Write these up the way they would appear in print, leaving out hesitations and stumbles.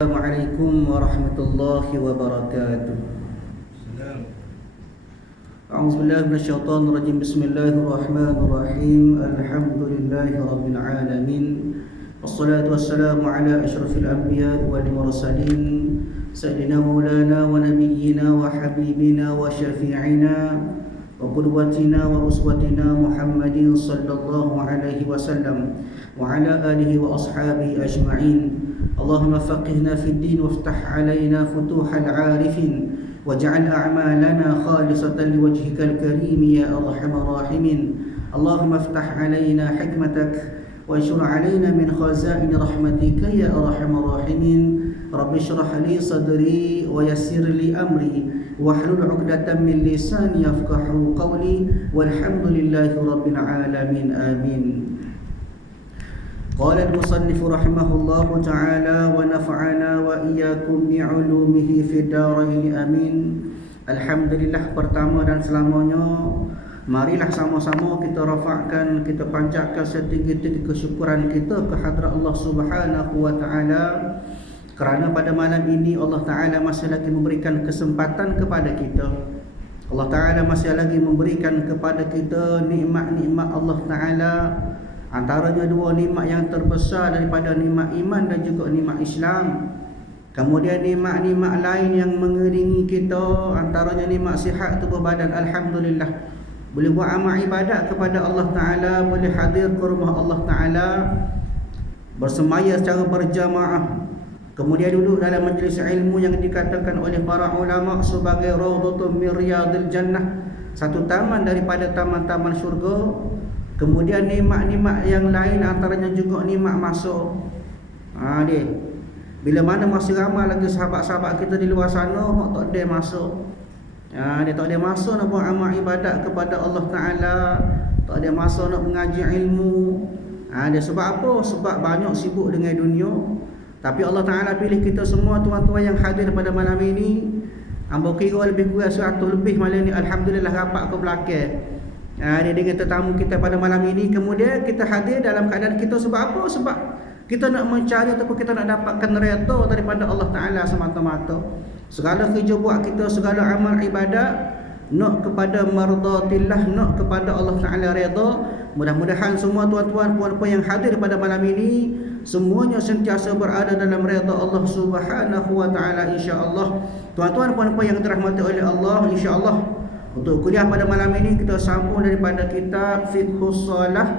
Assalamualaikum warahmatullahi wabarakatuh. A'udzubillahi minasyaitonir rajim. Bismillahirrahmanirrahim. Alhamdulillahi rabbil alamin. Wassalatu wassalamu ala asyrafil anbiya'i wal mursalin sayyidina maulana wa nabiyyina wa habibina wa syafi'ina wa qudwatina wa uswatina Muhammadin sallallahu alaihi wasallam wa ala alihi wa ashabihi ajma'in. اللهم فقهنا في الدين وافتح علينا فتوح العارفين واجعل أعمالنا خالصة لوجهك الكريم يا أرحم الراحمين. اللهم افتح علينا حكمتك وانشر علينا من خزائن رحمتك يا أرحم الراحمين. رب اشرح لي صدري ويسر لي أمري واحلل عقدة من لساني يفقهوا قولي والحمد لله رب العالمين آمين. قال المصنف رحمه الله تعالى ونفعنا وإياكم بعلومه في الدارين آمين. Alhamdulillah, pertama dan selamanya marilah sama-sama kita rafa'kan, kita panjatkan setinggi-tinggi kesyukuran kita ke hadrat Allah Subhanahu wa taala, kerana pada malam ini Allah taala masih lagi memberikan kesempatan kepada kita. Allah taala masih lagi memberikan kepada kita nikmat-nikmat Allah taala. Antaranya dua nikmat yang terbesar daripada nikmat iman dan juga nikmat Islam. Kemudian nikmat-nikmat lain yang mengiringi kita, antaranya nikmat sihat tubuh badan. Alhamdulillah, boleh buat amal ibadat kepada Allah Ta'ala, boleh hadir ke rumah Allah Ta'ala, bersemaya secara berjamaah, kemudian duduk dalam majlis ilmu yang dikatakan oleh para ulama sebagai raudhatun min riyadil jannah, satu taman daripada taman-taman syurga. Kemudian nikmat-nikmat yang lain antaranya juga nikmat masuk. Dia bila mana masih ramai lagi sahabat-sahabat kita di luar sana mak tak ada masuk. Dia tak ada masuk nak buat amal ibadat kepada Allah Taala, tak ada masuk nak mengaji ilmu. Dia sebab apa? Sebab banyak sibuk dengan dunia. Tapi Allah Taala pilih kita semua tuan-tuan yang hadir pada malam ini. Ambo kira lebih kurang 100 lebih malam ni, alhamdulillah rapat ke belakang. Dia dengan tetamu kita pada malam ini. Kemudian kita hadir dalam keadaan kita sebab apa? Sebab kita nak mencari ataupun kita nak dapatkan redha daripada Allah Ta'ala semata-mata. Segala kerja buat kita, segala amal ibadat, nak kepada mardatillah, nak kepada Allah Ta'ala redha. Mudah-mudahan semua tuan-tuan, puan-puan yang hadir pada malam ini semuanya sentiasa berada dalam redha Allah Subhanahu wa Ta'ala, insya-Allah. Tuan-tuan, puan-puan yang dirahmati oleh Allah, insya-Allah, untuk kuliah pada malam ini kita sambung daripada kitab Fiqhus Shalah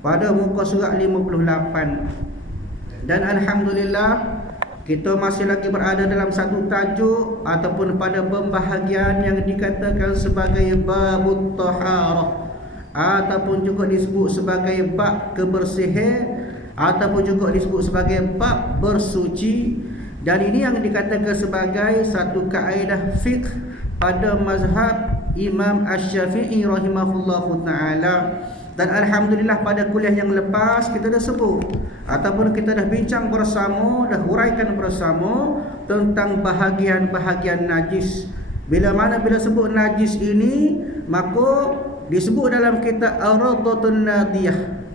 pada muka surat 58. Dan alhamdulillah kita masih lagi berada dalam satu tajuk ataupun pada pembahagian yang dikatakan sebagai babut taharah, ataupun juga disebut sebagai bab kebersihan, ataupun juga disebut sebagai bab bersuci. Dan ini yang dikatakan sebagai satu kaedah fiqh pada mazhab Imam Asy-Syafi'i rahimahullahu ta'ala. Dan alhamdulillah pada kuliah yang lepas kita dah sebut ataupun kita dah bincang bersama, dah huraikan bersama tentang bahagian-bahagian najis. Bila sebut najis ini, maka disebut dalam kitab Ar-Rawdatun Nadiyah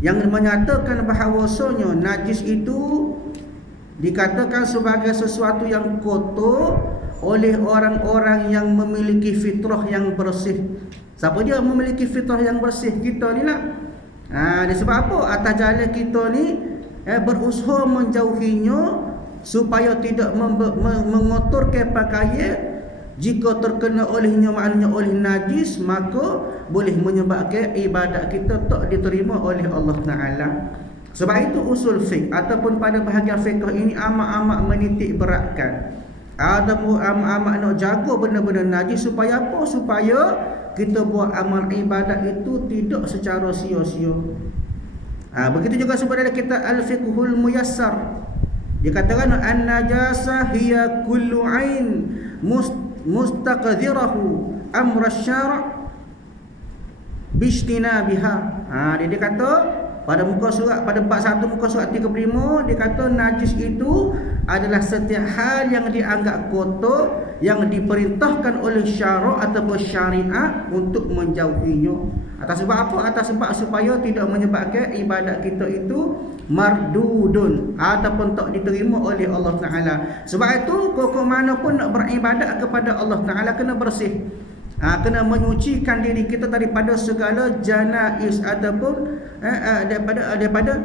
yang menyatakan bahawasanya najis itu dikatakan sebagai sesuatu yang kotor oleh orang-orang yang memiliki fitrah yang bersih. Siapa dia memiliki fitrah yang bersih? Kita ni lah. Dia sebab apa? Atas jalan kita ni berusaha menjauhinya supaya tidak mengotorkan pakaian. Jika terkena olehnya, maknanya oleh najis, maka boleh menyebabkan ibadat kita tak diterima oleh Allah Ta'ala. Sebab itu usul fiqh ataupun pada bahagian fiqh ini amat-amat menitik beratkan, ada amat nak jaga benda-benda najis. Supaya apa? Supaya kita buat amal ibadat itu tidak secara sia-sia. Begitu juga sebab dalam kitab Al-Fiqhul Muyassar dikatakan an-najasah hiya kullu ain mustaqdhirahu amra syara' bijtinabiha. Dia kata pada muka surat, pada bab 1 muka surat 35, dia kata najis itu adalah setiap hal yang dianggap kotor yang diperintahkan oleh syarak ataupun syariat untuk menjauhinya. Atas sebab apa? Atas sebab supaya tidak menyebabkan ibadat kita itu mardudun ataupun tak diterima oleh Allah Ta'ala. Sebab itu kok mana pun nak beribadat kepada Allah Ta'ala kena bersih. Kena menyucikan diri kita daripada segala janais ataupun daripada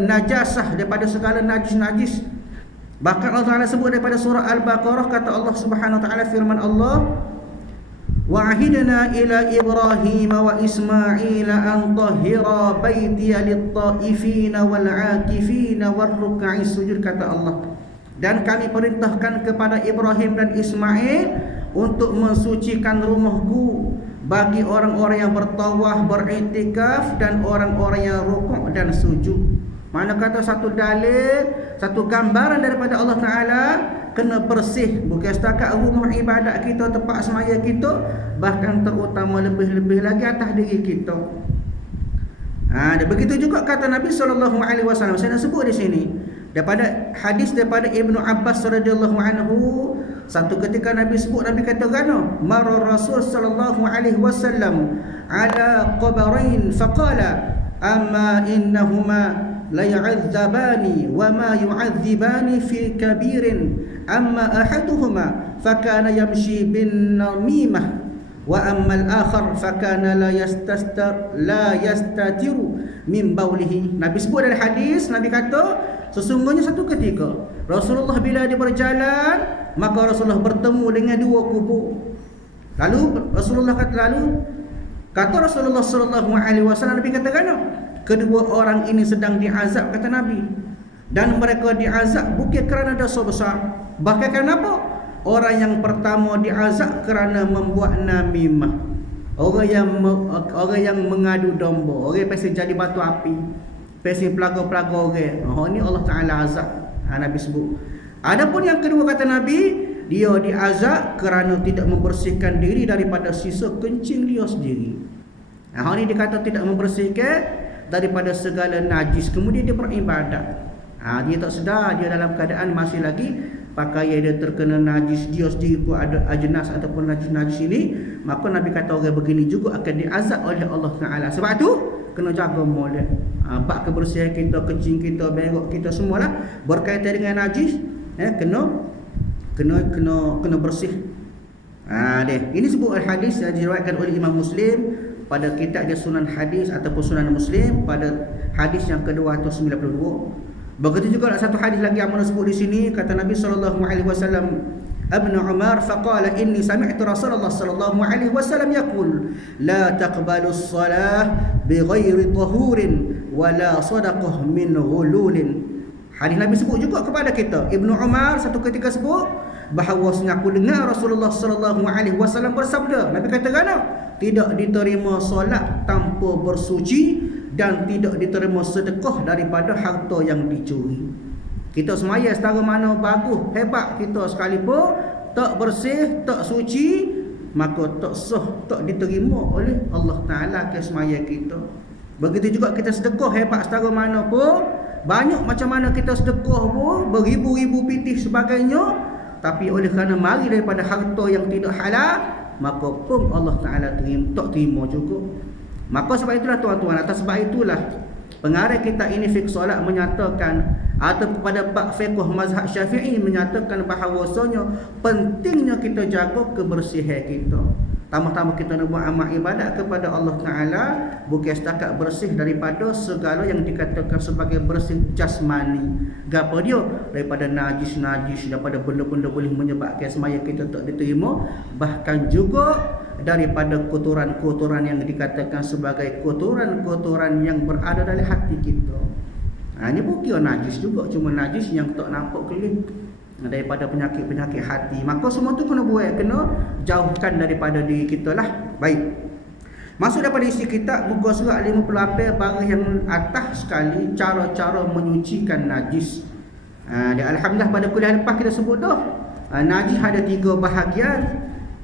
najasah, daripada segala najis-najis. Bahkan Allah Ta'ala sebut daripada surah Al-Baqarah, kata Allah Subhanahu Wa Ta'ala, firman Allah, وَعَهِدْنَا إِلَى إِبْرَاهِيمَ وَإِسْمَاعِيلَ أَنْ طَهِّرَا بَيْتِيَ لِلطَّائِفِينَ وَالْعَاكِفِينَ وَالرُّكَّعِ السُّجُودِ, kata Allah. Dan kami perintahkan kepada Ibrahim dan Ismail untuk mensucikan rumahku bagi orang-orang yang bertawaf, beriktikaf, dan orang-orang yang rukuk dan sujud. Mana kata satu dalil, satu gambaran daripada Allah Ta'ala, kena bersih. Bukan setakat rumah ibadat kita, tempat semaya kita, bahkan terutama lebih-lebih lagi atas diri kita. Dan begitu juga kata Nabi SAW. Saya nak sebut di sini daripada hadis daripada Ibnu Abbas radhiyallahu anhu. Satu ketika Nabi sebut, Nabi kata gano, mara Rasul sallallahu alaihi wasallam ala qabrain faqala amma innahuma la yu'adzabani wa ma yu'adzibani fi kabirin amma ahaduhuma fakana yamshi bin namimah wa amma al-akhar fakana la yastatiru min baulihi. Nabi sebut dalam hadis, Nabi kata sesungguhnya satu ketika Rasulullah bila dia berjalan, maka Rasulullah bertemu dengan dua kubur. Lalu Rasulullah kata Rasulullah sallallahu alaihi wasallam, Nabi kata kan, kedua orang ini sedang diazab, kata Nabi. Dan mereka diazab bukan kerana dosa besar. Bahkan kenapa? Orang yang pertama diazab kerana membuat namimah. Orang yang mengadu domba, orang pasti jadi batu api, pasti pelaga-pelaga orang. Ini Allah Ta'ala azab. Nabi sebut. Adapun yang kedua, kata Nabi, dia diazab kerana tidak membersihkan diri daripada sisa kencing dia sendiri. Ini dia kata tidak membersihkan daripada segala najis, kemudian dia beribadat. Dia tak sedar dia dalam keadaan masih lagi pakaian dia terkena najis, dia sendiri pun ada ajenas ataupun najis-najis ini, maka Nabi kata orang begini juga akan diazab oleh Allah Ta'ala. Sebab tu kena jaga molek. Bak kebersihan kita, kencing kita, berak kita semualah berkaitan dengan najis, kena bersih. Ini sebuah hadis yang diriwayatkan oleh Imam Muslim pada kitab dia Sunan Hadis ataupun Sunan Muslim pada hadis yang ke-292. Begitu juga satu hadis lagi yang mana sebut di sini, kata Nabi sallallahu alaihi wasallam, Ibnu Umar faqala inni sami'tu Rasulullah sallallahu alaihi wasallam yaqul la taqbalu as-salah bighairi tahurin wala sadaqah min ghululin. Hadis Nabi sebut juga kepada kita. Ibnu Umar satu ketika sebut bahawasanya aku dengar Rasulullah sallallahu alaihi wasallam bersabda, Nabi kata kan, tidak diterima solat tanpa bersuci dan tidak diterima sedekah daripada harta yang dicuri. Kita semaya setara mana bagus, hebat kita sekalipun, tak bersih, tak suci, maka tak sah, tak diterima oleh Allah Ta'ala ke semaya kita. Begitu juga kita sedekah hebat setara mana pun, banyak macam mana kita sedekah pun, beribu-ribu pitih sebagainya, tapi oleh kerana mari daripada harta yang tidak halal, maka pun Allah Ta'ala tak terima juga. Maka sebab itulah tuan-tuan, atas sebab itulah pengarah kita ini fiqh solat menyatakan, atau kepada bab fiqh mazhab Syafi'i menyatakan bahawasanya pentingnya kita jaga kebersihan kita. Tambah-tambah kita nak buat amal ibadat kepada Allah Ta'ala, bukan setakat bersih daripada segala yang dikatakan sebagai bersih jasmani. Gapo dia? Daripada najis-najis, daripada benda-benda boleh menyebabkan semaya kita tak diterima, bahkan juga daripada kotoran-kotoran yang dikatakan sebagai kotoran-kotoran yang berada dalam hati kita. Ini bukan najis juga, cuma najis yang tak nampak kelip daripada penyakit-penyakit hati. Maka semua tu kena buat, kena jauhkan daripada diri kita lah. Baik, masuk daripada isi kitab muka surat 58 baris yang atas sekali, cara-cara menyucikan najis. Alhamdulillah pada kuliah lepas kita sebut dah, najis ada 3 bahagian.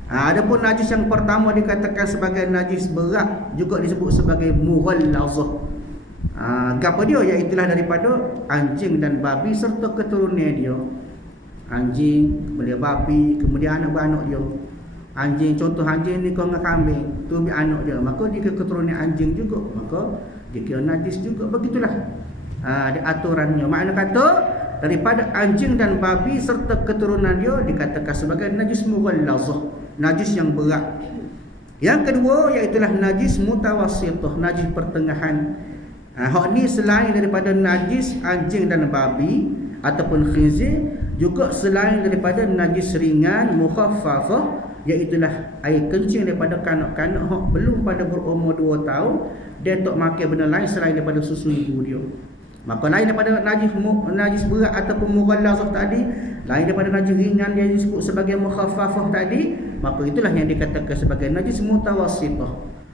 Adapun najis yang pertama dikatakan sebagai najis berat, juga disebut sebagai mughallazah. Gapo dia? Iaitulah daripada anjing dan babi serta keturunan dia. Anjing, kemudian babi, kemudian anak-anak dia. Anjing, contoh anjing ni kau dengan kambing, tu bi anak dia. Maka dia keturunan anjing juga. Maka dia kira najis juga. Begitulah. Dia aturannya. Makna kata daripada anjing dan babi serta keturunan dia dikatakan sebagai najis mughallazah, najis yang berat. Yang kedua iaitulah najis mutawassithah, najis pertengahan. Hak ni selain daripada najis anjing dan babi ataupun khinzir, juga selain daripada najis ringan mukhaffafah, iaitulah air kencing daripada kanak-kanak hak belum pada berumur 2 tahun, dia tak makan benda lain selain daripada susu ibu dia. Maka lain daripada najis berat ataupun mughallazah tadi, lain daripada najis ringan yang disebut sebagai mukhaffafah tadi, maka itulah yang dikatakan sebagai najis mutawassithah.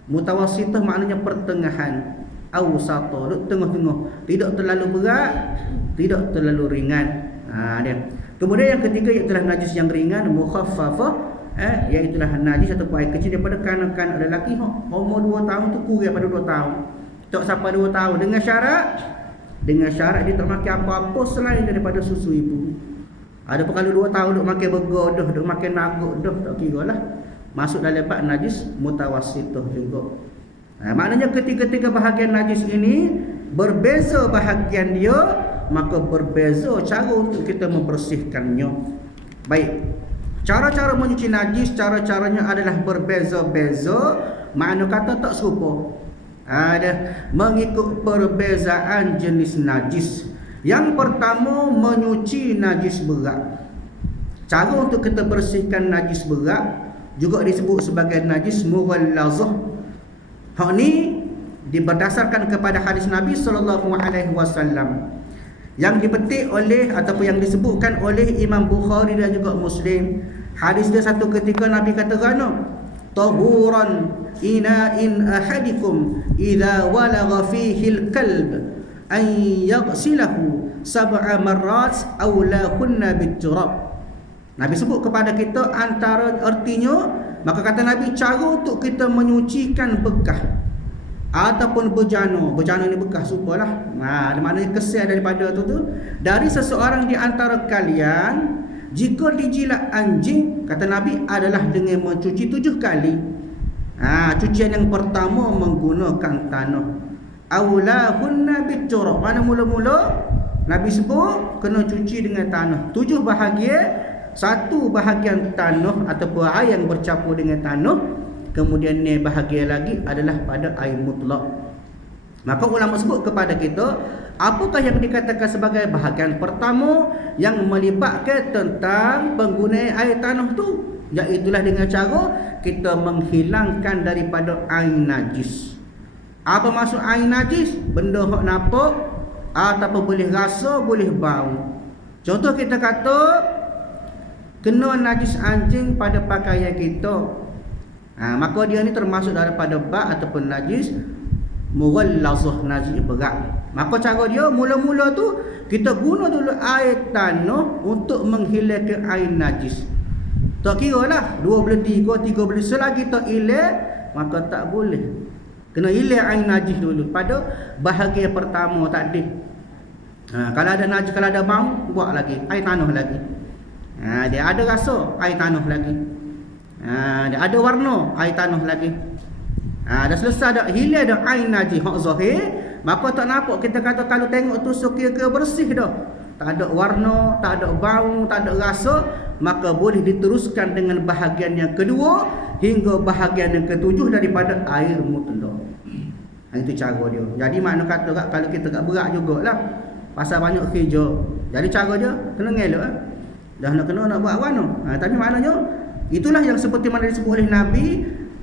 Mutawassithah maknanya pertengahan, awsatah, duduk tengah-tengah, tidak terlalu berat, tidak terlalu ringan. Dia. Kemudian yang ketiga ialah najis yang ringan mukhaffafah, iaitulah najis ataupun air kecil daripada kanak-kanak lelaki umur 2 tahun tu kurang pada 2 tahun. Tak sampai 2 tahun dengan syarat dia tak makan apa-apa selain daripada susu ibu. Ada pun kalau 2 tahun duk makan burger dah, duk makan nugget dah, tak kira lah. Masuk dalam bab najis mutawassithah juga. Maknanya ketiga-tiga bahagian najis ini berbeza bahagian dia, maka berbeza cara untuk kita membersihkannya. Baik, cara-cara mencuci najis, cara-caranya adalah berbeza-beza. Makna kata tak serupa. Ada mengikut perbezaan jenis najis. Yang pertama, menyuci najis berat. Cara untuk kita bersihkan najis berat juga disebut sebagai najis mughallazah. Hak ni berdasarkan kepada hadis Nabi SAW yang dipetik oleh ataupun yang disebutkan oleh Imam Bukhari dan juga Muslim. Hadis dia satu ketika Nabi kata gano, tahuran ina'in ahadikum idza walagha fihi al-kalb an yaghsilahu 7 marrat aw la kunna bit-turab. Nabi sebut kepada kita antara artinya, maka kata Nabi, cara untuk kita menyucikan bekas ataupun bejana ni bekas supalah. Maknanya kesal daripada tu dari seseorang di antara kalian, jika dijilat anjing, kata Nabi, adalah dengan mencuci 7 kali. Cucian yang pertama menggunakan tanah. Aulahunna biturab. Mana mula-mula Nabi sebut kena cuci dengan tanah. 7 bahagian, 1 bahagian tanah ataupun air yang bercampur dengan tanah. Kemudian ni bahagian lagi adalah pada air mutlak. Maka ulama sebut kepada kita, apakah yang dikatakan sebagai bahagian pertama yang melibatkan tentang penggunaan air tanah tu, iaitulah dengan cara kita menghilangkan daripada air najis. Apa maksud air najis? Benda hak nampak ataupun boleh rasa, boleh bau. Contoh kita kata kena najis anjing pada pakaian kita, maka dia ni termasuk daripada bab ataupun najis mughallazah, najis berat. Maka cara dia mula-mula tu kita guna dulu air tanah untuk menghilangkan air najis. Tak kira lah 2 boleh 3 boleh, selagi tak hilang maka tak boleh. Kena hilang air najis dulu pada bahagian pertama tadi. Kalau ada najis, kalau ada bau, buat lagi air tanah lagi. Dia ada rasa, air tanah lagi. Dia ada warna, air tanah lagi. Dah selesai dah, hilang dah air najis hak zahir, maka tak nampak kita kata kalau tengok tu sekira-kira bersih dah. Tak ada warna, tak ada bau, tak ada rasa, maka boleh diteruskan dengan bahagian yang kedua hingga bahagian yang ketujuh daripada air mutlak. Itu cara dia. Jadi makna kata kalau kita tak berat jugalah, pasal banyak kerja. Jadi cara dia kena ngelak. Dah nak kena nak buat warna. Tapi maknanya itulah yang seperti mana disebut oleh Nabi,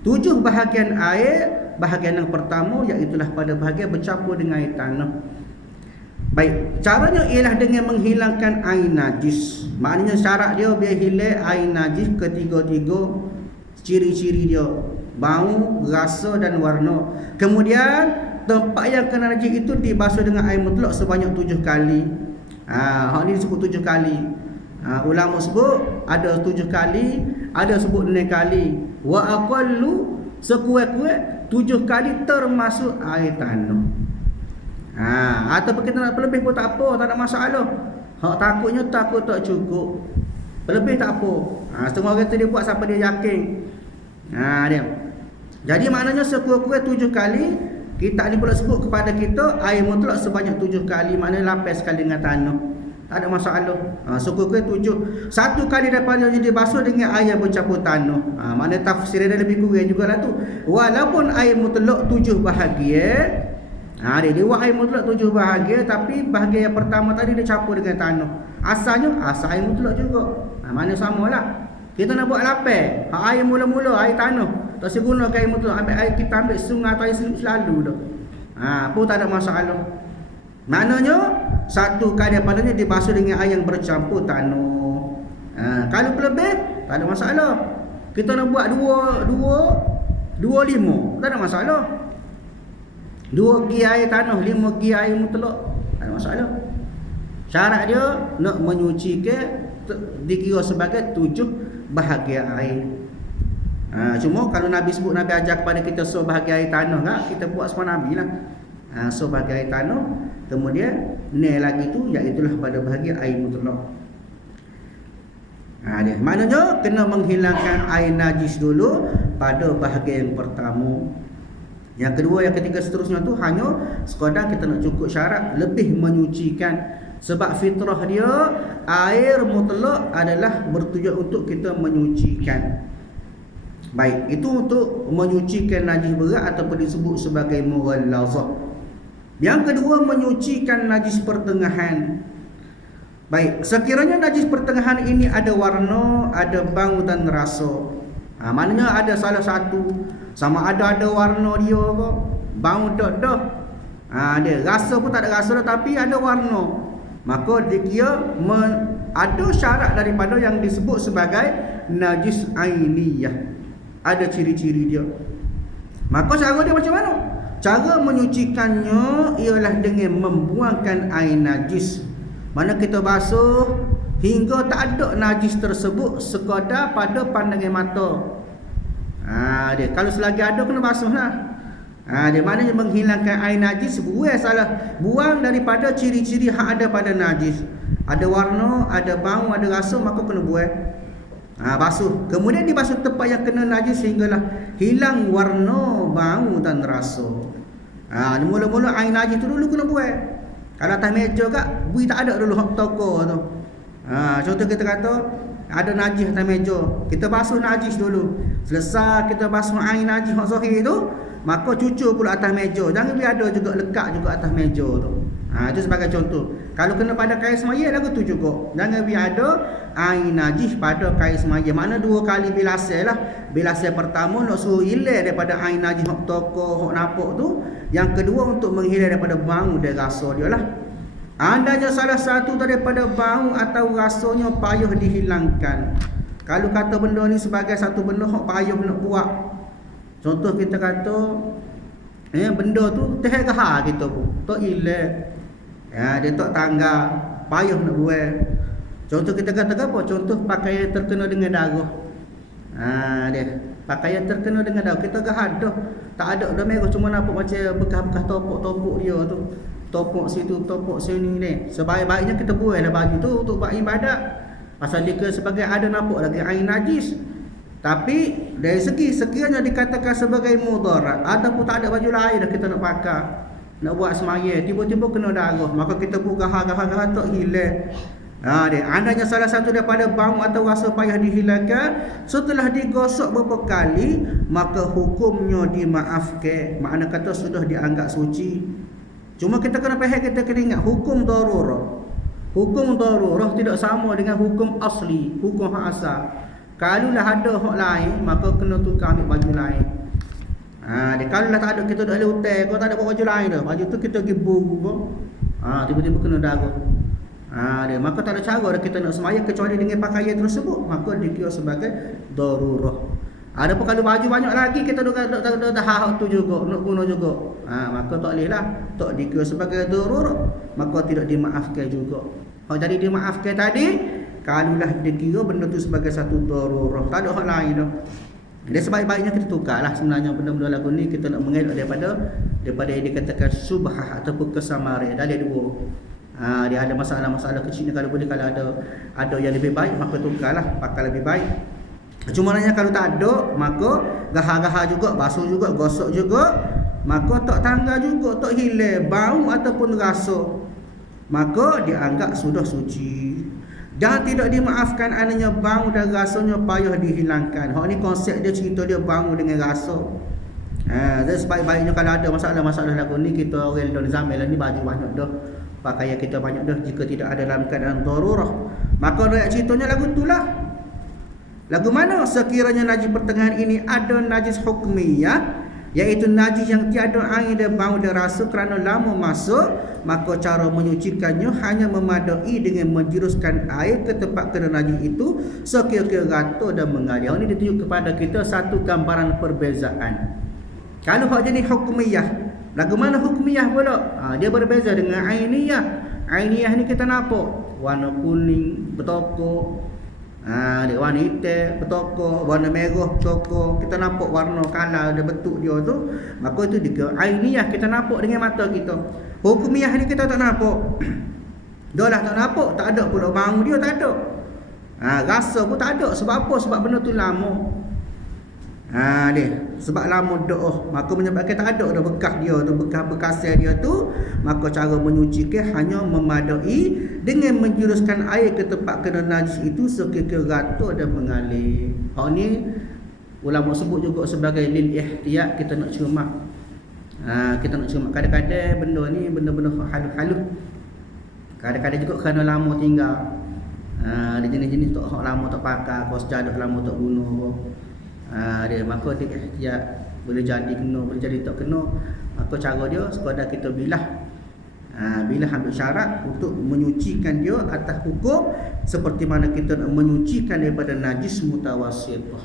7 bahagian air. Bahagian yang pertama iaitulah pada bahagian bercampur dengan air tanah. Baik, caranya ialah dengan menghilangkan air najis. Maknanya syarat dia biar hilang air najis ketiga-tiga ciri-ciri dia, bau, rasa dan warna. Kemudian tempat yang kena najis itu dibasuh dengan air mutlak sebanyak 7 kali. Hak ni disebut 7 kali. Ulama sebut ada 7 kali, ada sebut 6 kali. Wa aqallu, sekurang-kurang 7 kali termasuk air tanah. Ataupun kita nak lebih pun tak apa, tak ada masalah. Hak takutnya takut tak cukup. Lebih tak apa. Setengah orang tu dia buat sampai dia yakin. Dia. Jadi maknanya sekurang-kurang 7 kali kita ni pula sebut kepada kita air mutlak sebanyak 7 kali, maknanya lapis sekali dengan tanah. Tak ada masalah. Sekurang-kurang 7. Satu kali daripada jadi basuh dengan air yang bercampur tanah. Maknanya tafsir dia lebih kurang jugalah tu. Walaupun air mutlak 7 bahagia, dia buat air mutlak 7 bahagia, tapi bahagian yang pertama tadi dia campur dengan tanah. Asalnya asal air mutlak juga. Mana samalah. Kita nak buat lapis, air mula-mula air tanah. Tak seguna air mutlak, ambil air kita ambil sungai atau air selalu dah. Pun tak ada masalah. Maknanya satu kali padanya dibasuh dengan air yang bercampur tanah. Kalau lebih tak ada masalah. Kita nak buat 2 5, tak ada masalah. 2 gi air tanah, 5 gi air mutlak, tak ada masalah. Syarat dia nak menyucikan dikira sebagai 7 bahagian air. Cuma kalau Nabi sebut, Nabi ajar kepada kita so bahagian air tanah kan, kita buat semua Nabi lah. So bahagian air tanah, kemudian ni lagi tu iaitulah pada bahagian air mutlak. Dia maknanya kena menghilangkan air najis dulu pada bahagian yang pertama. Yang kedua, yang ketiga seterusnya tu hanya sekadar kita nak cukup syarat lebih menyucikan. Sebab fitrah dia air mutlak adalah bertujuan untuk kita menyucikan. Baik, itu untuk menyucikan najis berat ataupun disebut sebagai mughallazah. Yang kedua, menyucikan najis pertengahan. Baik, sekiranya najis pertengahan ini ada warna, ada bau dan rasa. Maknanya ada salah satu, sama ada warna dia ke, bau tak dah. Dia rasa pun tak ada rasa dah, tapi ada warna. Maka dia ada syarat daripada yang disebut sebagai najis ainiyah. Ada ciri-ciri dia. Maka cara dia macam mana? Cara menyucikannya ialah dengan membuangkan air najis. Mana kita basuh hingga tak ada najis tersebut sekadar pada pandangan mata. Dia kalau selagi ada kena basuh lah. Dia maknanya menghilangkan air najis, buang daripada ciri-ciri yang ada pada najis. Ada warna, ada bau, ada rasa, maka kena buang. Basuh. Kemudian dibasuh tempat yang kena najis sehinggalah hilang warna, bau dan rasa. Mula-mula air najis tu dulu kena buang. Kalau atas meja kat, bui tak ada dulu hak toko tu. Contoh kita kata ada najis atas meja, kita basuh najis dulu. Selesai kita basuh air najis hak zahir tu, maka cucur pula atas meja. Jangan biar ada juga lekat juga atas meja tu. Itu sebagai contoh. Kalau kena pada kain semaya lagu tu juga. Jangan biar ada air najis pada kain semaya. Makna 2 kali bilasai lah. Bilasai pertama nak suruh hilang daripada air najis hak toko, hak nampak tu. Yang kedua untuk menghilang daripada bau dan rasa dia lah. Andainya salah satu daripada bau atau rasanya payah dihilangkan. Kalau kata benda ni sebagai satu benda hak payah nak buat. Contoh kita kata benda tu teh gahar kita pun tak hilang. Dia tak tangga, payah nak buat. Contoh kita kata apa? Contoh pakaian terkena dengan darah. Dia pakaian terkena dengan darah, kita gahar dah. Tak ada dah merah, cuma nampak macam bekas-bekas topok-topok dia tu. Topok situ, topok sini ni. Sebaik-baiknya kita buang dah baju tu untuk buat ibadat. Pasal dia sebagai ada nampak lagi air najis. Tapi dari segi sekiranya dikatakan sebagai mudarat ataupun tak ada baju lain dah kita nak pakai, nak buat semaya, tiba-tiba kena darah, maka kita buka gahar-gahar tak hilang. Dia andainya salah satu daripada bau atau rasa payah dihilangkan setelah digosok beberapa kali, maka hukumnya dimaafkan. Makna kata sudah dianggap suci. Cuma kita kena faham, kita kena ingat hukum darurah. Hukum darurah tidak sama dengan hukum asli, hukum hak asal. Kalau lah ada hak lain, maka kena tukar ambil baju lain. Kalau lah tak ada, kita dah ada hotel, kalau tak ada baju lain dah, baju tu kita pergi buru, tiba-tiba kena darah. Maka tak ada cara dah kita nak sembahyang kecuali dengan pakaian tersebut, maka dikira sebagai darurah. Adapun kalau baju banyak lagi, kita dah hak tu juga, nak guna juga, maka tak boleh lah, tak dikira sebagai darurah, maka tidak dimaafkan juga. Jadi dimaafkan tadi kalulah dikira benda tu sebagai satu darurah, tak ada hak lain dah. Dia sebaik-baiknya kita tukarlah sebenarnya benda-benda lagu ni, kita nak mengelak daripada yang dikatakan syubhah ataupun kesamaran. Ada dua. Dia ada masalah-masalah kecil ni, kalau boleh, kalau ada yang lebih baik maka tukarlah pakai lebih baik. Cuma nanya kalau tak ada, maka gahar-gahar juga, basuh juga, gosok juga, maka tak tangga juga, tak hilang bau ataupun rasa, maka dianggap sudah suci. Dan tidak dimaafkan adanya bau dan rasanya payah dihilangkan. Hak ni konsep dia, cerita dia bau dengan rasa. Jadi sebaik-baiknya kalau ada masalah-masalah lagu ni, kita orang dalam zaman ni baju banyak dah, pakaian kita banyak dah, jika tidak ada dalam keadaan darurah, maka ayat ceritanya lagu itulah. Lagu mana? Sekiranya najis pertengahan ini ada najis hukmiyah, iaitu najis yang tiada air dan bau dan rasa kerana lama masuk, maka cara menyucikannya hanya memadai dengan menjuruskan air ke tempat kena najis itu sekira-kira rata dan mengalir. Ini ditunjuk kepada kita satu gambaran perbezaan. Kalau hak jenis hukmiyah, lagu mana hukmiyah pula? Dia berbeza dengan ainiyah. Ainiyah ni kita nampak warna kuning bertokok, dia warna hitam bertokok, warna merah bertokok, kita nampak warna color dia, bentuk dia tu, maka itu dia ainiyah, kita nampak dengan mata kita. Hukmiyah ni kita tak nampak. Dah lah tak nampak, tak ada pula bau dia, tak ada. Rasa pun tak ada. Sebab apa? Sebab benda tu lama. Dia sebab lama doa, maka menyebabkan tak ada dah bekas dia tu, bekas dia tu, maka cara menyucikan hanya memadai dengan menjuruskan air ke tempat kena najis itu sekira-kira rata dan mengalir. Hak ni ulama sebut juga sebagai lil ihtiyat, kita nak cermat. Kita nak cermat. Kadang-kadang benda ni benda-benda halus-halus, kadang-kadang juga kerana lama tinggal. Ada jenis-jenis tak hak lama tak pakai, kau sejadah lama tak guna apa. Dia maka dia ihtiyat, boleh jadi kena, boleh jadi tak kena. Maka cara dia sekadar kita bilah, bilah ambil syarat untuk menyucikan dia atas hukum seperti mana kita nak menyucikan daripada najis mutawassithah.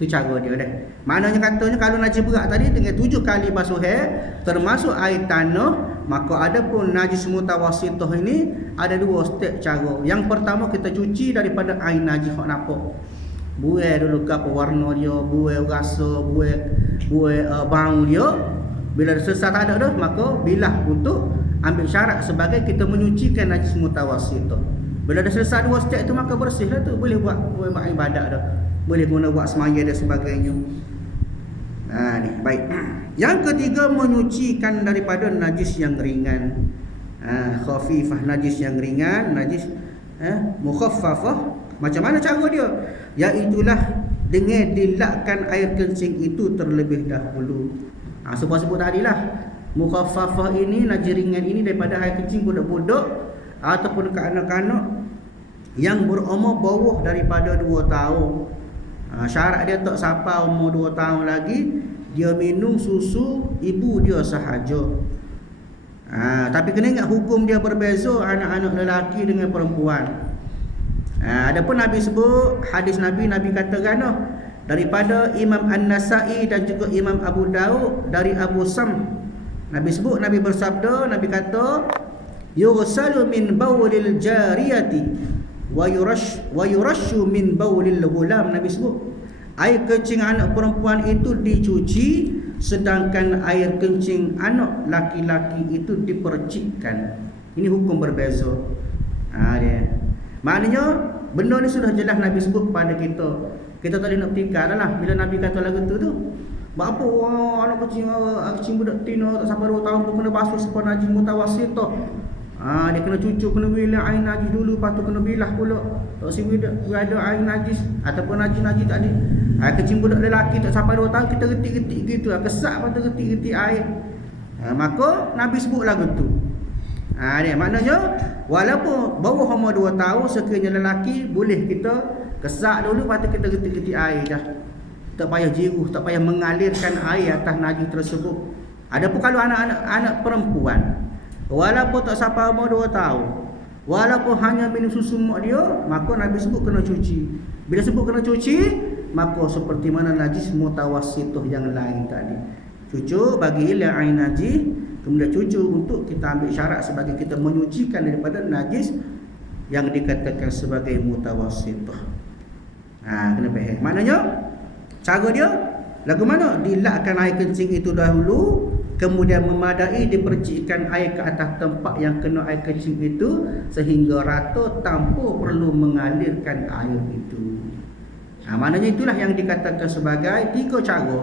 Itu cara dia dah. Maknanya katanya kalau najis berat tadi dengan 7 kali basuh termasuk air tanah, maka ada pun najis mutawassithah ini ada 2 step cara. Yang pertama kita cuci daripada air najis hak nampak. Buai dulu ke apa warna dia, buai rasa, buai bau dia. Bila selesai tak ada dah, maka bilah untuk ambil syarat sebagai kita menyucikan najis mutawassithah. Bila dah selesai 2 step tu, maka bersihlah tu, boleh buat ibadat dah. Boleh guna buat semaya dan sebagainya. Ni baik. Yang ketiga, menyucikan daripada najis yang ringan. Khafifah, najis yang ringan, najis mukhaffafah. Macam mana cara dia? Iaitulah dengan dilakkan air kencing itu terlebih dahulu. Sebut-sebut tadilah, mukhaffafah ini, najis ringan ini daripada air kencing budak-budak ataupun kanak-kanak yang berumur bawah daripada 2 tahun. Syarat dia tak sampai umur 2 tahun lagi, dia minum susu ibu dia sahaja. Tapi kena ingat hukum dia berbeza anak-anak lelaki dengan perempuan. Adapun Nabi sebut hadis Nabi katakan daripada Imam An-Nasai dan juga Imam Abu Daud dari Abu Sam. Nabi sebut, Nabi bersabda, Nabi kata yughsalu min bawlil jariyati wa yurashu min bawlil ghulam. Nabi sebut air kencing anak perempuan itu dicuci, sedangkan air kencing anak laki-laki itu dipercikkan. Ini hukum berbeza. Dia maknanya benda ni sudah jelas Nabi sebut kepada kita. Kita tak boleh nak petikkan lah bila Nabi kata lagu tu buat apa anak kecil budak tina tak sampai 2 tahun pun kena basuh sepon najis mutawassithah. Dia kena cucu, kena bilah air najis dulu, lepas tu kena bilah pula. Tak siwi ada air najis ataupun najis tadi. Kecil budak lelaki tak sampai 2 tahun kita getik-getik gitu, kesak lepas tu getik-getik air. Maka Nabi sebut lagu tu. Dia maknanya walaupun bawah umur 2 tahun, sekiranya lelaki boleh kita kesak dulu, lepas tu kita getik-getik air dah. Tak payah jiruh, tak payah mengalirkan air atas najis tersebut. Adapun kalau anak perempuan, walaupun tak sampai umur 2 tahun, walaupun hanya minum susu mak dia, maka Nabi sebut kena cuci. Bila sebut kena cuci, maka seperti mana najis mutawassithah yang lain tadi. Cucu bagi hilang air najis, kemudian cucu untuk kita ambil syarat sebagai kita menyucikan daripada najis yang dikatakan sebagai mutawassithah. Kena faham. Maknanya cara dia lagu mana? Dilakkan air kencing itu dahulu, kemudian memadai dipercikkan air ke atas tempat yang kena air kencing itu sehingga rata tanpa perlu mengalirkan air itu. Maknanya itulah yang dikatakan sebagai tiga cara.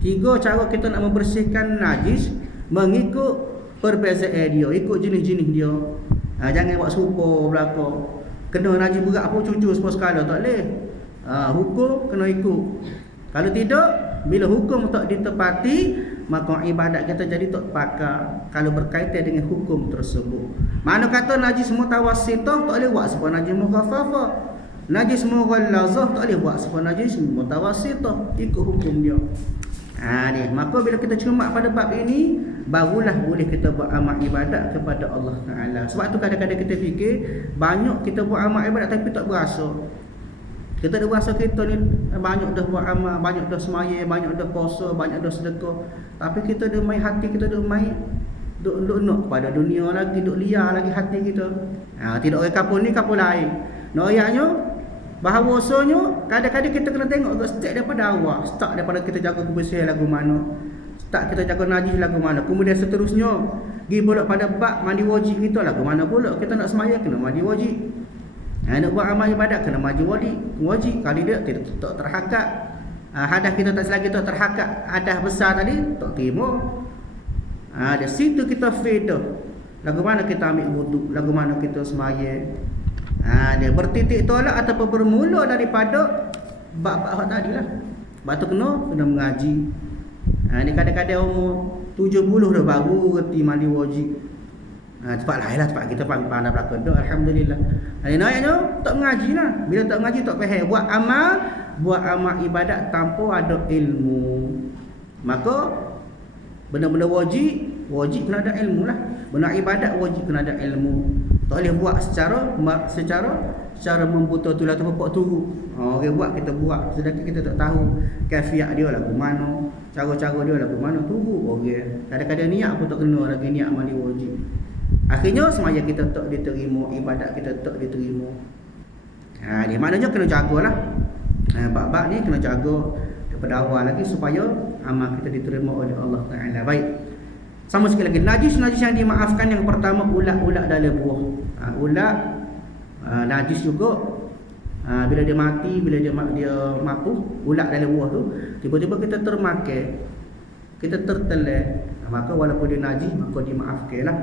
Tiga cara kita nak membersihkan najis mengikut perbezaan dia, ikut jenis-jenis dia. Jangan buat serupa belaka. Kena najis berat pun cucu semua sekala tak boleh. Hukum kena ikut. Kalau tidak, bila hukum tak ditepati, maka ibadat kita jadi tak pakar kalau berkaitan dengan hukum tersebut. Mana kata najis mutawassithah tak boleh buat sebab najis mukhaffafah. Najis mughallazah tak boleh buat sebab najis mutawassithah, ikut hukum dia. Ni, maka bila kita cermat pada bab ini, barulah boleh kita buat amal ibadat kepada Allah Taala. Sebab tu kadang-kadang kita fikir banyak kita buat amal ibadat tapi tak berasa. Kita dah berasa kita ni banyak dah buat amal, banyak dah semaya, banyak dah puasa, banyak dah sedekah, tapi kita dah main hati kita dah main duk nak pada dunia lagi, duk liar lagi hati kita. Tidak orang kapur ni kapur lain. Noyaknya bahawasanya kadang-kadang kita kena tengok start daripada awal, start daripada kita jaga kebersihan lagu mana, start kita jaga najis lagu mana, kemudian seterusnya pergi pula pada bab mandi wajib kita lagu mana pula. Kita nak semaya kena mandi wajib, nak buat amal ibadat kena mandi wajib. Kali dia tidak terhakat, hadas kita tak selagi tak terhakat, hadas besar tadi tak terima. Dari situ kita faedah lagu mana kita ambil wuduk, lagu mana kita semaya. Dia bertitik tolak ataupun bermula daripada bab-bab tadi lah. Sebab tu kena mengaji. Ni kadang-kadang umur 70 dah baru reti mandi wajib. Cepat lah sebab kita pandai belakang dah, alhamdulillah. Naiknya tak mengaji lah. Bila tak mengaji tak faham. Buat amal ibadat tanpa ada ilmu. Maka benda-benda wajib kena ada ilmu lah. Benda ibadat wajib kena ada ilmu. Tak boleh buat secara membuta tulah terpepok turu. Orang buat kita buat sedangkan kita tak tahu kaifiat dia lagu mana, cara-cara dia lagu mana, turu orang. Kadang-kadang niat pun tak kena lagi niat mandi wajib. Akhirnya semaya kita tak diterima, ibadat kita tak diterima. Dia maknanya kena jagalah. Bab-bab ni kena jaga daripada awal lagi supaya amal kita diterima oleh Allah Taala. Baik. Sama sekali lagi, najis yang dimaafkan yang pertama ulat-ulat dalam buah. Ulat najis juga. Bila dia mati, bila dia mampu, ulat dalam buah tu, tiba-tiba kita termakan, kita tertelan, maka walaupun dia najis, maka dimaafkanlah.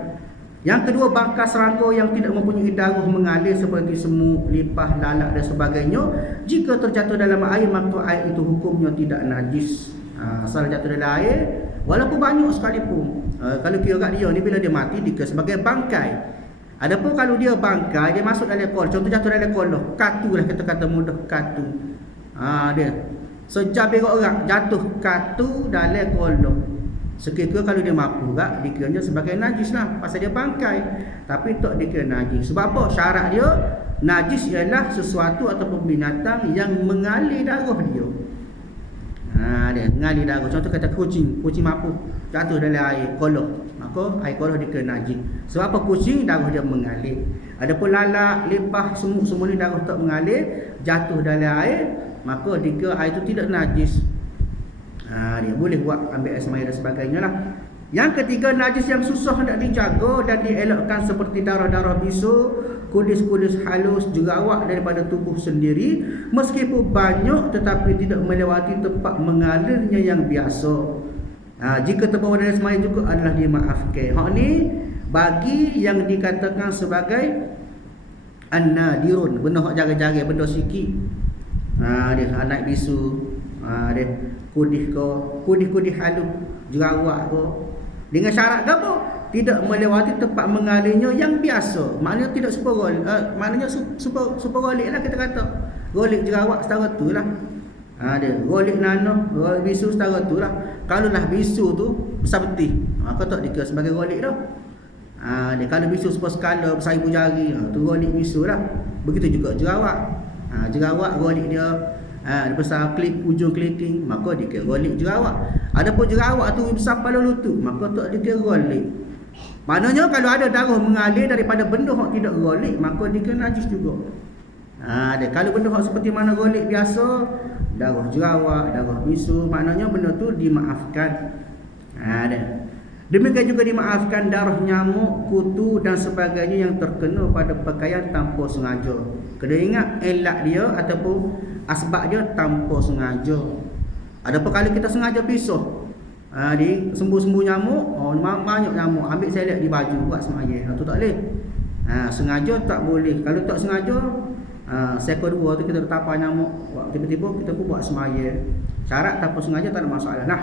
Yang kedua, bangkai serangga yang tidak mempunyai darah mengalir seperti semut, lipah, lalat dan sebagainya. Jika terjatuh dalam air, maka air itu hukumnya tidak najis. Asal jatuh dalam air, walaupun banyak sekalipun. Kalau kira kat dia ni bila dia mati dikira sebagai bangkai. Adapun kalau dia bangkai, dia masuk dalam kolam, contoh jatuh dalam kolam, katu lah kita kata mudah, katu. Dia sejak berak orang jatuh katu dalam kolam. Sekiranya kalau dia mampu tak, dikiranya sebagai najis lah, pasal dia bangkai. Tapi tak dikira najis. Sebab apa? Syarat dia najis ialah sesuatu ataupun binatang yang mengalir darah dia. Dia mengalir darah. Contoh kata kucing mampu jatuh dalam air kolam, maka air kolam dikira najis. Sebab apa? Kucing darah dia mengalir. Adapun lalat, lipah, semut semua ni darah tak mengalir, jatuh dalam air, maka dikira air itu tidak najis. Dia boleh buat ambil air semaya dan sebagainya lah. Yang ketiga, najis yang susah nak dijaga dan dielakkan seperti darah-darah bisu, kulis-kulis halus, jerawat daripada tubuh sendiri, meskipun banyak tetapi tidak melewati tempat mengalirnya yang biasa. Jika terbawa dari semaya juga adalah dimaafkan. Hak ni bagi yang dikatakan sebagai an-nadirun, benda hak jarang-jarang, benda sikit. Dia anak bisu, dia kudih halus, jerawat ke, dengan syarat apa? Tidak melewati tempat mengalirnya yang biasa. Maknanya tidak super golik. Maknanya super golik lah kita kata. Golik jerawat setara tu lah. Dia golik nanah, golik bisu setara tu lah. Kalau lah bisu tu besar betih, maka tak dikira sebagai golik dah. Dia kalau bisu super skala besar ibu jari, tu golik bisu lah. Begitu juga jerawat. Jerawat golik dia besar ujung keliting, maka dikira golik jerawat. Adapun jerawat tu besar pada lutut, maka tak dikira golik. Maknanya kalau ada darah mengalir daripada benda yang tidak golik, maka dikira najis juga. Kalau benda yang seperti mana golik biasa, darah jerawat, darah bisu, maknanya benda tu dimaafkan. Demikian juga dimaafkan darah nyamuk, kutu dan sebagainya yang terkena pada pakaian tanpa sengaja. Kena ingat elak dia ataupun asbab dia tanpa sengaja. Ada kali kita sengaja pisah. Di sembuh-sembuh nyamuk, banyak nyamuk, ambil selet di baju buat semaya. Itu tak boleh. Sengaja tak boleh. Kalau tak sengaja, sekor dua tu kita tertapar nyamuk, tiba-tiba kita pun buat semaya. Syarat tanpa sengaja tak ada masalah. Nah,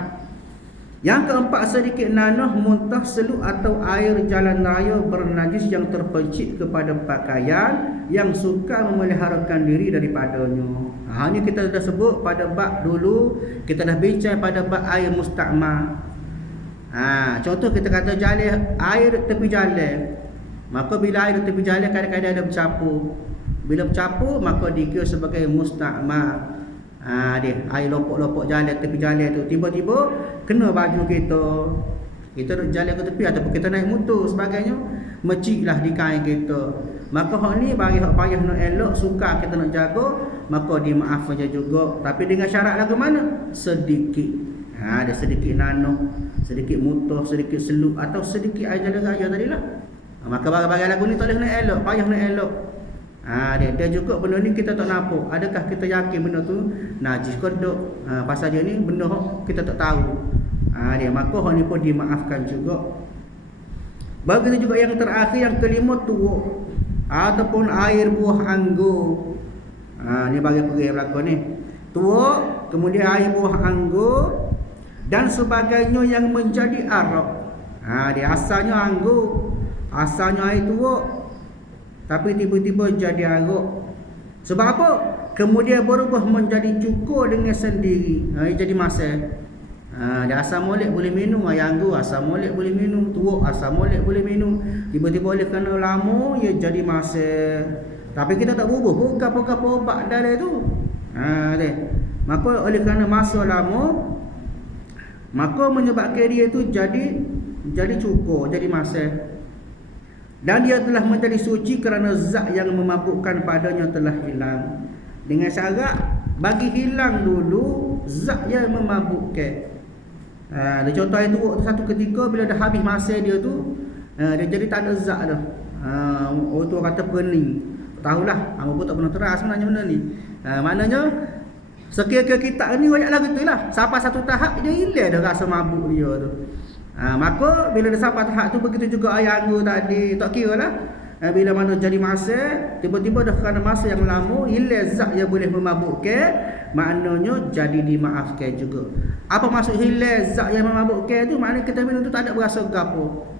yang keempat, sedikit nanah, muntah, seluk atau air jalan raya bernajis yang terpercik kepada pakaian yang suka memeliharakan diri daripadanya. Hanya kita dah sebut pada bab dulu, kita dah bincang pada bab air mustakmal. Contoh kita kata jalan air tepi jalan. Maka bila air tepi jalan kadang-kadang ada bercampur. Bila bercampur maka dikira sebagai mustakmal. Dia air lopok-lopok jalan tepi jalan tu tiba-tiba kena baju kita jalan ke tepi ataupun kita naik motor sebagainya, meciklah di kain kita. Maka hak ni bagi hak payah nak elok, suka kita nak jaga, maka dimaaf saja juga. Tapi dengan syarat lagu mana? Sedikit. Ada sedikit nano, sedikit muntah, sedikit seluk atau sedikit air jalan raya tadilah. Maka bagi lagu ni tak boleh nak elok, payah nak elok. Dia juga benda ni kita tak nampak. Adakah kita yakin benda tu najis ke tak? Pasal dia ni benda kita tak tahu. Maka hal ni pun dimaafkan juga. Begitu juga yang terakhir, yang kelima, tuak ataupun air buah anggur. Ni bagi pergi belakang ni. Tuak, kemudian air buah anggur dan sebagainya yang menjadi arak. Dia asalnya anggur, asalnya air tuak, tapi tiba-tiba jadi arak. Sebab apa? Kemudian berubah menjadi cukur dengan sendiri. Jadi masak. Dia asam molek boleh minum, air anggur asam molek boleh minum, tuak asam molek boleh minum. Tiba-tiba oleh kerana lama ia jadi masak. Tapi kita tak berubah pun apa-apa obat dalam tu. Maka oleh kerana masa lama, maka menyebabkan dia tu jadi cukur, jadi masak. Dan dia telah menjadi suci kerana zat yang memabukkan padanya telah hilang. Dengan syarat bagi hilang dulu zat yang memabukkan. Dia contoh itu waktu satu ketika bila dah habis masa dia tu, dia jadi tak ada zat dah. Orang tu kata pening. Tahulah, hang pun tak pernah terang sebenarnya benda ni. Maknanya sekira-kira kita ni banyak lagu tu lah. Sampai satu tahap dia hilang dah rasa mabuk dia tu. Maka bila dah sampai tahap tu, begitu juga air anggur tadi, tak kira lah. Bila mana jadi masa, tiba-tiba dah kerana masa yang lama hilang zat yang boleh memabukkan, maknanya jadi dimaafkan juga. Apa maksud hilang zat yang memabukkan tu? Maknanya kita minum tu tak ada berasa gapo.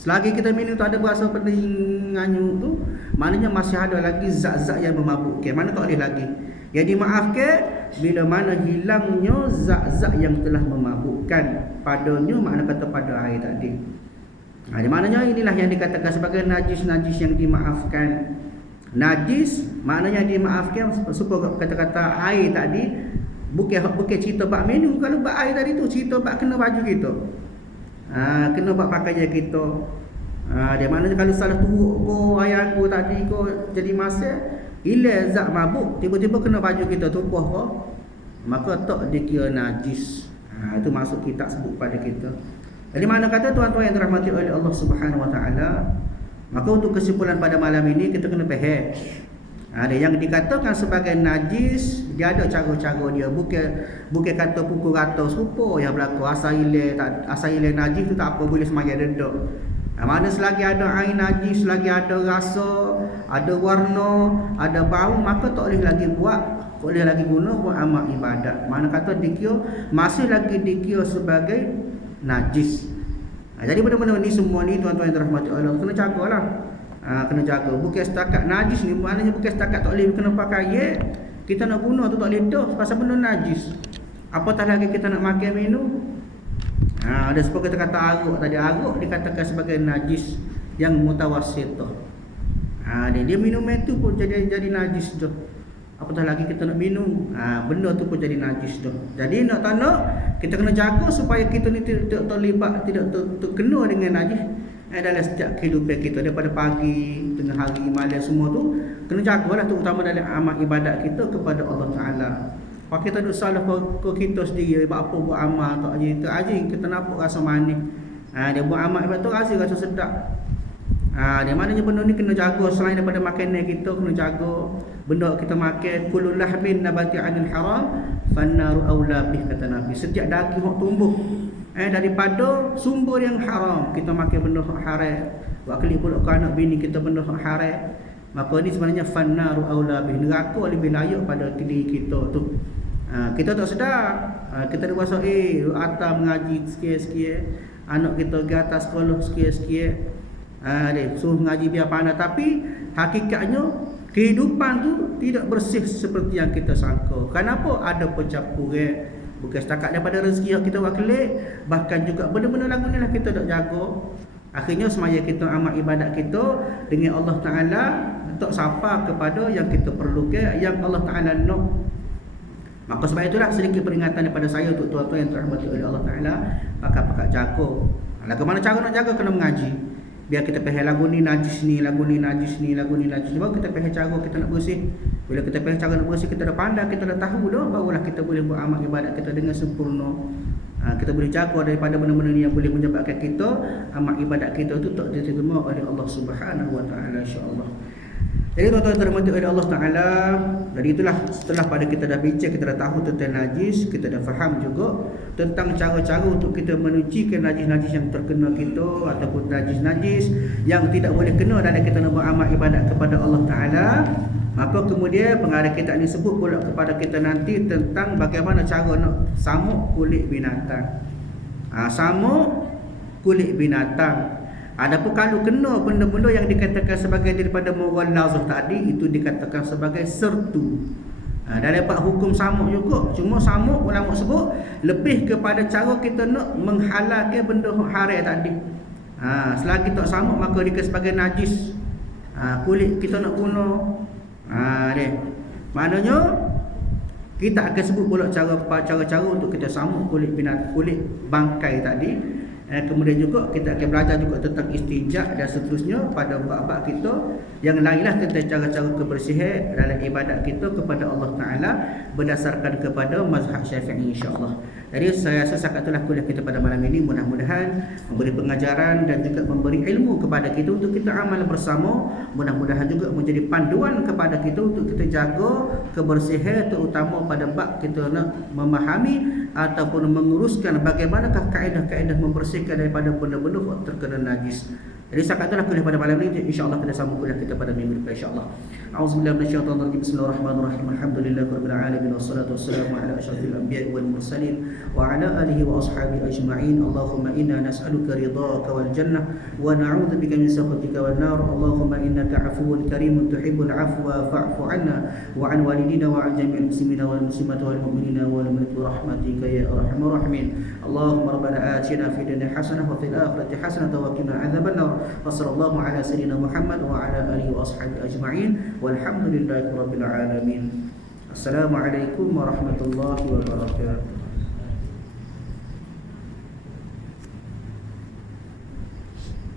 Selagi kita minum tak ada berasa pening nganyuk tu, maknanya masih ada lagi zat-zat yang memabukkan. Mana tak boleh lagi. Yang dimaafkan bila mana hilangnya zat-zat yang telah memabukkan padanya, makna kata pada air tadi. Maknanya inilah yang dikatakan sebagai najis-najis yang dimaafkan. Najis maknanya dimaafkan supaya kata-kata air tadi bukan cerita bab minum. Kalau bab air tadi tu cerita bab kena baju kita, kena bab pakaian kita. Dia maknanya kalau salah turuk ko air anggur tadi ko jadi masak, hilang zat mabuk, tiba-tiba kena baju kita tumpah ko, maka tak dikira najis. Itu maksud kita sebut pada kita. Jadi mana kata tuan-tuan yang dirahmati oleh Allah Subhanahu Wa Taala, maka untuk kesimpulan pada malam ini kita kena faham. Ada yang dikatakan sebagai najis, dia ada cara-cara dia. Bukan kata pukul rata serupa yang berlaku asal hilang najis tu tak apa, boleh semaya dedak. Mana selagi ada air najis, selagi ada rasa, ada warna, ada bau, maka tak boleh lagi buat, tak boleh lagi guna buat amal ibadat. Mana kata dikira masih lagi dikira sebagai najis. Jadi benda-benda ni semua ni tuan-tuan yang dirahmati Allah kena jagalah. Kena jaga. Bukan setakat najis ni, maknanya bukan setakat tak boleh kena pakai kita nak guna tu tak boleh dah pasal benda najis. Apatah lagi kita nak makan minum. Ada sebab kita kata arak tadi, arak dikatakan sebagai najis yang mutawassithah. Dia minum itu pun jadi najis dah. Apatah lagi kita nak minum, benda tu pun jadi najis dah. Jadi nak tak nak kita kena jaga supaya kita ni tidak terlibat, tidak terkena dengan najis dalam setiap kehidupan kita, daripada pagi, tengah hari, malam, semua tu kena jagalah, terutama dalam amal ibadat kita kepada Allah Taala. Kalau kita duk salah ke kita sendiri, buat apa buat amal tak ajin, kita nampak rasa manis. Dia buat amal ibadat tu rasa sedap. Dia maknanya benda ni kena jaga selain daripada makanan kita, kena jaga benda kita makan. Kullu lahmin nabati 'anil haram fannaru aula bih, kata Nabi. Setiap daging hok tumbuh daripada sumber yang haram, kita makan benda hok haram. Buat kali pula ke anak bini kita benda hok haram, maka ni sebenarnya fannaru aula bih, neraka lebih layak pada diri kita tu. Kita tak sedar, kita ada rasa atas mengaji sikit-sikit, anak kita ke atas sekolah sikit-sikit, dia suruh mengaji biar pandai, tapi hakikatnya kehidupan tu tidak bersih seperti yang kita sangka. Kenapa? Ada pencampuran, bukan setakat daripada rezeki yang kita buat kelik, bahkan juga benda-benda lagu ni lah kita tak jaga. Akhirnya semaya kita amal ibadat kita dengan Allah Ta'ala tak sapa kepada yang kita perlukan, yang Allah Ta'ala nak. Maka sebab itulah sedikit peringatan daripada saya untuk tuan-tuan yang terhormati oleh Allah Ta'ala, pakat-pakat jaga. Ke mana cara nak jaga? Kena mengaji. Biar kita faham lagu ni najis ni, lagu ni najis ni, lagu ni najis ni, baru kita faham cara kita nak bersih. Bila kita faham cara nak bersih, kita dah pandai, kita dah tahu dah, barulah kita boleh buat amal ibadat kita dengan sempurna. Kita boleh jaga daripada benda-benda ni yang boleh menyebabkan kita amal ibadat kita tu tak diterima oleh Allah Subhanahu Wa Ta'ala, insya-Allah. Jadi tuan-tuan terhormati oleh Allah Ta'ala, jadi itulah setelah pada kita dah bincang, kita dah tahu tentang najis, kita dah faham juga tentang cara-cara untuk kita menyucikan najis-najis yang terkena kita, ataupun najis-najis yang tidak boleh kena dalam kita nak beramal ibadat kepada Allah Ta'ala. Maka kemudian pengarah kita ini sebut pula kepada kita nanti tentang bagaimana cara nak samuk kulit binatang. Samuk kulit binatang. Adapun kalau kena benda-benda yang dikatakan sebagai daripada mughallazah tadi, itu dikatakan sebagai sertu. Dan dapat hukum samuk juga. Cuma samuk ulama sebut lebih kepada cara kita nak menghalalkan benda haram tadi. Selagi tak samuk maka dikatakan sebagai najis. Kulit kita nak guna. Dia. Maknanya kita akan sebut pula cara-cara untuk kita samuk kulit binatang, kulit bangkai tadi. Kemudian juga kita akan belajar juga tentang istinja dan seterusnya pada bab-bab kita yang lainlah tentang cara-cara kebersihan dalam ibadat kita kepada Allah Ta'ala berdasarkan kepada mazhab Syafi'i, insya-Allah. Jadi saya rasa setakat itulah kuliah kita pada malam ini, mudah-mudahan memberi pengajaran dan juga memberi ilmu kepada kita untuk kita amal bersama. Mudah-mudahan juga menjadi panduan kepada kita untuk kita jaga kebersihan, terutama pada bab kita nak memahami ataupun menguruskan bagaimanakah kaedah-kaedah membersihkan daripada benda-benda yang terkena najis. Jadi setakat itulah kuliah pada malam ini, insya-Allah kita sambung kuliah kita pada minggu depan, insya-Allah. A'udzubillahi minasyaitonir rajim. Bismillahirrahmanirrahim. Alhamdulillahirabbil alamin wassalatu wassalamu ala asyrafil anbiya'i wal mursalin wa ala alihi wa ashabihi ajma'in. Allahumma inna nas'aluka ridhaka wal jannah wa na'udzubika min sakhatika wan nar. Allahumma innaka 'afuwwun karimun tuhibbul 'afwa fa'fu 'anna wa 'an walidina wa 'an jami'il muslimina wal muslimati wal mu'minina wal mu'minati bi rahmatika ya arhamar rahimin. Allahumma rabbana atina fid dunya hasanah wa fil akhirati hasanah wa qina 'adzaban nar. Wassallallahu ala sayyidina Muhammad wa ala alihi wa ashabihi ajma'in. Walhamdulillahi rabbil alamin. Assalamualaikum warahmatullahi wabarakatuh.